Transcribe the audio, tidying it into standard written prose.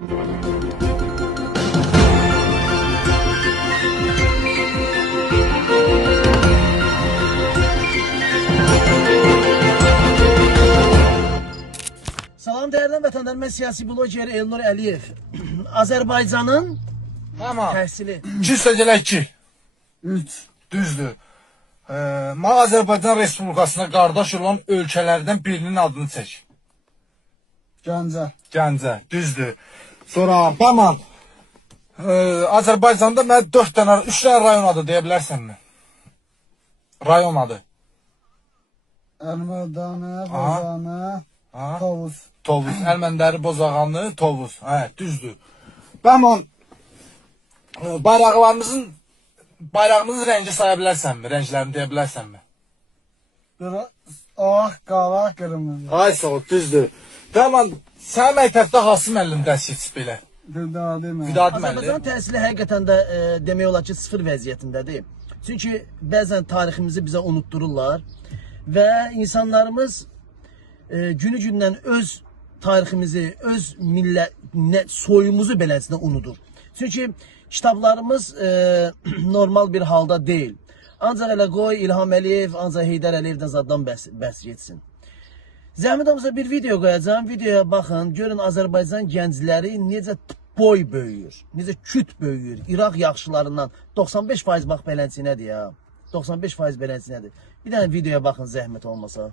Salam değerli vətəndaşlar, mən siyasi bloger Elnur Əliyev. Azərbaycanın təhsili. 2 üstəgələ 2. 3. Düzdür. Mən Azərbaycan Respublikasına qardaş olan ölkələrdən birinin adını çək. Gəncə. Gəncə, düzdür. Sonra Bəman. Azərbaycanda mən 3 dənə rayon adı deyə bilərsənmi? Rayon adı. Əlmədanə, Bozanə, Tovuz. Tovuz. Əlməndəri, Bozağanlı, Tovuz. Hə, düzdür. Bəman. Bayraqlarımızın rəngi saya bilərsənmi? Rənglərini deyə bilərsənmi? Ağ, qara, qırmızı. Ay sağ ol, düzdür. Bəman, sən məktəbdə hansı müəllim dərs keçib belə? Vidadi müəllim. Vidadi müəllim. Azərbaycan təhsili həqiqətən də demək olar ki, sıfır vəziyyətindədir. Çünki bəzən tariximizi bizə unutdururlar və insanlarımız günü-gündən öz tariximizi, öz soyumuzu beləsinə unudur. Çünki kitablarımız normal bir halda deyil. Ancaq elə qoy İlham Əliyev, ancaq Heydər Əliyevdən zaddan bəhs geçsin. Zəhmət olmasa bir video qoyacağım. Videoya baxın, görün Azərbaycan gəncləri necə boy böyüyür, necə küt böyüyür. İraq yaxşılarından 95% bax beləsinədir ya. 95% beləsinədir. Bir dənə videoya baxın zəhmət olmasa.